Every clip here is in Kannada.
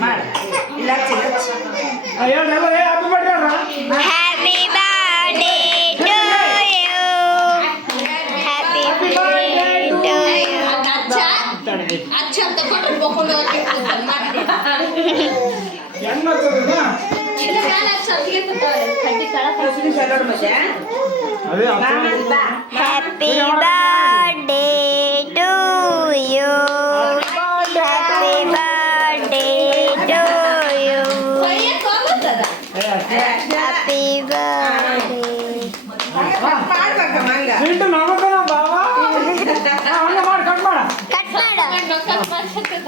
ಮಾಡ ಇಲ್ಲ happy birthday to you happy birthday to you अच्छा तो कटर बखोलो के मारते ಇದು ಕಾಲ ಸತ್ತಿಗೆ ತತ್ತವರೆ ಕಟ್ಟಿ ಕಳ ಕಸಿನ ಸಲಾಡ್ ಮಜಾ ಅದೇ happy birthday to you happy birthday to you ಕೊಯ್ಯ ತೋಗುತ್ತದ ಹ್ಯಾಪಿ ಬರ್ಡೇ ಮಾಡ್ಬೇಕ ಮಂಗ ಸಿಟ್ಟು ನಮಗನ ಬಾವಾ ಹಂಗ ಮಾಡಿ ಕಟ್ ಮಾಡ ಕಟ್ ಮಾಡು ನೊಕ್ಕಲ್ ಮಾಡ್ಸತ್ತೆ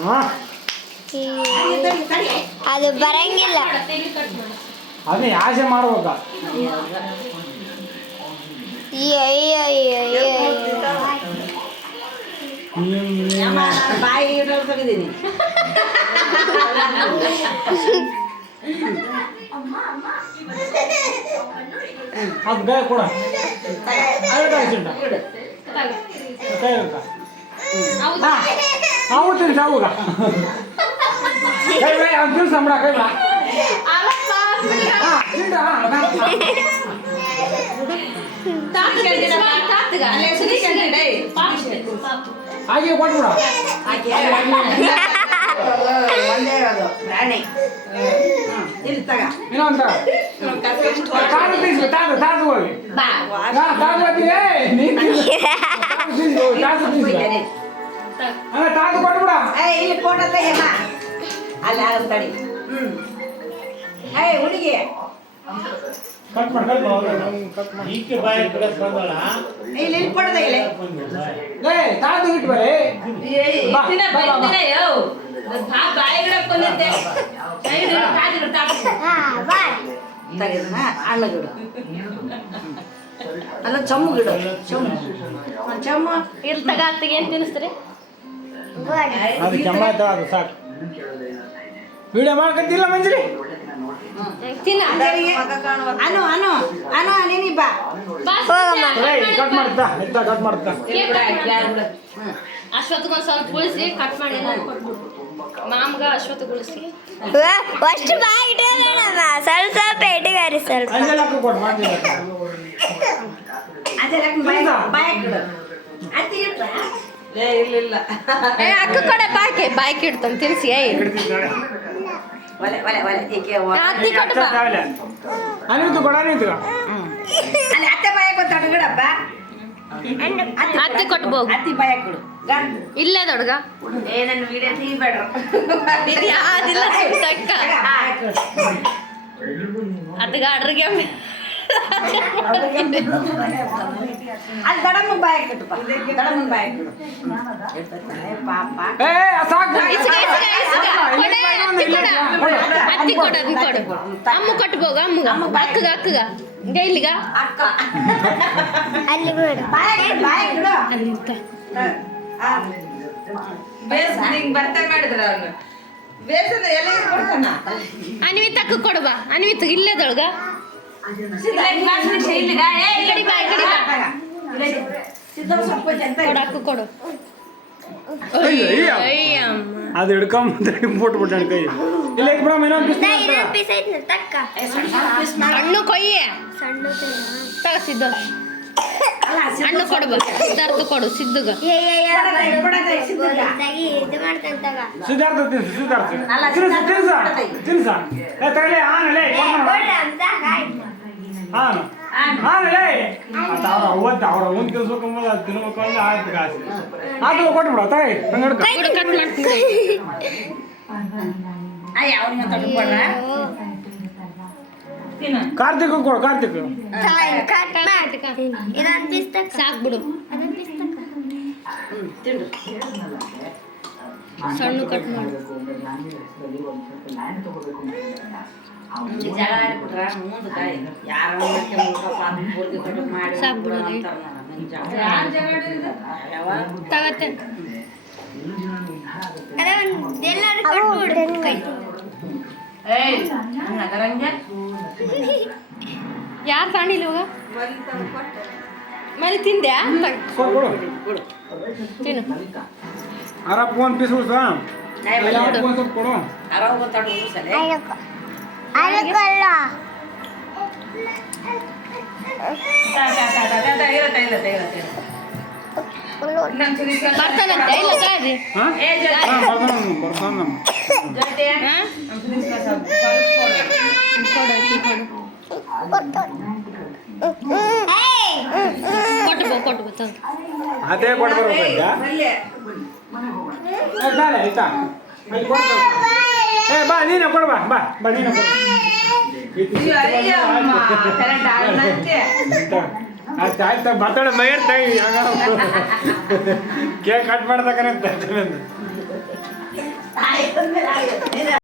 ಹಾ ಅದು ಬರಂಗಿಲ್ಲ ಅದೇ ಆಸೆ ಮಾಡ್ಬೇಕ ಬಾಯಿ ಇಡೋದು ತೆಗೆದೀನಿ ಅದು ಬೇಗ ಕೊಡ ಸಿಂಟ ಕೈ ಅವು ತಿನ್ಸ ಅವಾಗ ಕೈ ಬೈ ಅವ್ನು ತಿನ್ಸ ಅಂಬಡ ಕೈ ಬಾ ಸಿಂಟ ಹಾಗೆ ಕೊಟ್ಬಿಡ ಒಂದೇ ಇರೋದು ಪ್ರಾಣಿ ಇಲ್ಲಿ ತಗ ಇನ್ನೊಂದು ತಾಡು ತಿನ್ಸ್ಬೇಕು ತಾಡು ಹೋಗಿ ತಾಡು ಹೋಗ್ತೀವಿ ತಾಡು ಕೊಟ್ಬಿಡ ಇಲ್ಲಿ ಫೋಟೋ ತೆಗೆಮ್ಮ ಅಲ್ಲಿ ಆಗ ತಡಿ ಹುಡುಗಿ ಕಟ್ ಮಾಡಿ ಕಟ್ ಮಾಡಿ ಈಕೆ ಬಾಯಿ ಕಳಿಸ್ ಬಂದಳ ಇಲ್ಲಿ ಫೋಟೋ ತೆಗಿಲೆ ತಾಡು ಇಟ್ಟು ಬರೇ ತೆಗೆದನ ಹಣ್ಣಗಿಡು ಅಲ್ಲ ಚಮ್ಮು ಗಿಡು ಚಮ್ಮು ಇಲ್ಲಿ ತಗ ಅತ್ತಿಗೆ ಏನು ತಿನ್ನಿಸ್ತೀರಿ ಅದು ಕೆಮ್ಮ ಆಯ್ತು ಅದು ಸಾಕು ವಿಡಿಯೋ ಮಾಡ್ಕೊಂತಿಲ್ಲ ಮಂಜರಿ ತಿನ್ನ ಅನು ಅನು ಅನು ನೀನಿ ಬಾ ಕಟ್ ಮಾಡ್ತಾ ಎತ್ತ ಕಟ್ ಮಾಡ್ತಾ ಅಶ್ವತ್ಗೊಂದು ಸ್ವಲ್ಪ ಉಳಿಸಿ ಕಟ್ ಮಾಡಿ ನಾನು ಕೊಟ್ಬಿಡು ಮಾಮ್ಗ ಅಶ್ವತ್ಥ ಉಳಿಸಿ ಅಷ್ಟು ಬಾಯಿ ಇಟ್ಟೋಣ ಸ್ವಲ್ಪ ಸ್ವಲ್ಪ ಇಟ್ಟುಗಾರಿ ಸ್ವಲ್ಪ ಅಂಜಲ್ ಹಾಕಿ ಕೊಟ್ಟು ಮಾಡ್ತೀನಿ ಅದೇ ಬಾಯ್ ಗಿಡು ಅತ್ತಿ ಇಟ್ರ ಇಲ್ಲ ಅಕ್ಕ ಕಡೆ ಬಾಯ್ಕೆ ಬಾಯ್ಕೆ ಇಡ್ತಾನೆ ತಿನ್ಸಿ ಏಯ್ ಒಲೆ ಒಲೆ ಒಲೆ ಏಕೆ ಅತ್ತಿ ಕೊಟ್ಟು ಬಾ ಅನಿತು ಕೊಡ ಅನಿತು ಅಲ್ಲಿ ಅತ್ತೆ ಬಾಯ ಕೊಟ್ಟು ಅಡಗಡಪ್ಪ ಅತ್ತಿ ಕೊಟ್ಟು ಹೋಗು ಅತ್ತಿ ಬಾಯ ಕೊಡು ಇಲ್ಲೇ ದೊಡ್ಗ ನನ್ನ ವಿಡಿಯೋ ತೆಗಿಬೇಡ್ರು ಯಾವ್ದಿಲ್ಲ ಸುತ್ತಕ್ಕ ಅತ್ಗ ಅಡ್ರಿಗೆ ಅಲ್ಲಿ ದಡಮ್ಮ ಬಾಯ ಕೊಟ್ಟಪ್ಪ ದಡಮ್ಮ ಬಾಯ ಕೊಡು ಪಾಪ ಏ ಸಾಕು ಇಸ್ಗ ಕೊಡೆ ಅತ್ತಿ ಕೊಡು ಅದನ್ನ ಕೊಡು ಅಮ್ಮ ಕೊಟ್ಟು ಹೋಗು ಅಮ್ಮಗ ಅಕ್ಕಗ ಅಕ್ಕಗ ಇಲ್ಲಿಗ ಅಕ್ಕ ಅಲ್ಲಿ ಬಿಡು ಬಾಯ ಕೊಡು ಅಲ್ಲಿಂತ ಬರ್ತಾ ಮಾಡಿದ್ರ ಅವನು ಬೇಸದ ಎಲ್ಲ ಕೊಡ್ತಾನ ಅನ್ವಿತ್ ಅಕ್ಕ ಕೊಡು ಬಾ ಅನ್ವಿತ್ ಇಲ್ಲೇದೊಳಗ ಕಡಿ ಬಾ ಕಡಿ ಬಾ ಕೊಡು ಅಕ್ಕ ಕೊಡು ಅಯ್ಯಮ್ಮ ಅದು ಹಿಡ್ಕೊಂಬ ಬಿಟ್ಬಿಟ್ಟ ಕೈ ಇಲ್ಲ ಬಿಡ ಇನ್ನೊಂದು ಇನ್ನೊಂದು ಪೀಸ್ ಐತಿ ತಕ್ಕ ಹಣ್ಣು ಕೊಯ್ಯೆ ಸಣ್ಣ ತಗಸಿದ್ದ ಹಣ್ಣು ಕೊಡು ಬಾ ಸಿದ್ಧಾರ್ಥ ಕೊಡು ಸಿದ್ದುಗ ತೆಗಿ ಇದು ಮಾಡ್ತೇನೆ ತಗ ಸಿದ್ಧಾರ್ಥ ತಿನ್ಸು ಸಿದ್ಧಾರ್ಥ ತಿನ್ಸ ಏ ತಗಲೇ ಆನಲೇ ಹಾನು ಹಾನಲೇ ಅವ್ರ ಅವ್ನು ತಿನ್ಸ್ಬೇಕಂಬ ತಿನ್ಬೇಕು ಅಂದ್ರೆ ಆಯ್ತು ಕಾಸು ಅದು ಕೊಟ್ಬಿಡ ತಾಯಿ ಹಂಗೆ ಕೊಡು ಕಟ್ ಮಾಡ್ತೀನಿ ಅವ್ನಿಗೆ ತಡ್ಕೊಡ್ರ ಕಾರ್ತಿಕ್ ಕೊಡು ಕಾರ್ತಿಕ್ ಇದೊಂದು ಪೀಸ್ ತಕ್ಕ ಸಾಕು ಬಿಡು ಅದೊಂದು ಪೀಸ್ ತಕ್ಕ ತಿಂಡು ಸಣ್ಣ ಕಟ್ ಮಾಡು ಜಗಳ ಆಡ್ಬಿಟ್ರ ಮುಂದಕ್ಕೆ ಯಾರ ಪೂರ್ತಿ ಕಟ್ಟು ಮಾಡಿ ಸಾಕು ಬಿಡು ತಗತ್ತೆ ಎಲ್ಲರೂ ಕೊಟ್ಬಿಡು ಕೈ ನಗರಂಜ ಯಾರು ಕಾಣಿಲ್ಲ ಇವಾಗ ಮೇಲೆ ತಿಂದ್ಯಾ ಕೊಡು ತಿನ್ನು ಅರಪ್ಪ ಒಂದು ಪೀಸ್ ಉಳಿಸ ಫೋನ್ ಸ್ವಲ್ಪ ಕೊಡು ಅರಾವ್ ಗೊತ್ತಾಡು ಸಲ ಅದಕ್ಕಲ್ಲ ಬರ್ತಾನಂತೆ ಇಲ್ಲ ಗಾಡಿ ಹಾಂ ಬರ್ತಾನ ನಮ್ಮ ಕೊಟ್ಟು ಬೋ ತಂದು ಅದೇ ಕೊಟ್ಟು ಬರ್ಬೇಕಂತ ನಾಳೆ ಆಯ್ತಾ ಅಲ್ಲಿ ಕೊಡ್ತು ಏ ಬಾ ನೀನೇ ಕೊಡು ಬಾ ನೀನೇ ಕೊಡು ಆಯ್ತಾ ಬರ್ತಡೆ ಮೈರ್ತಾಯಿ ಕೇಕ್ ಕಟ್ ಮಾಡ್ದಕ್ಕಂತ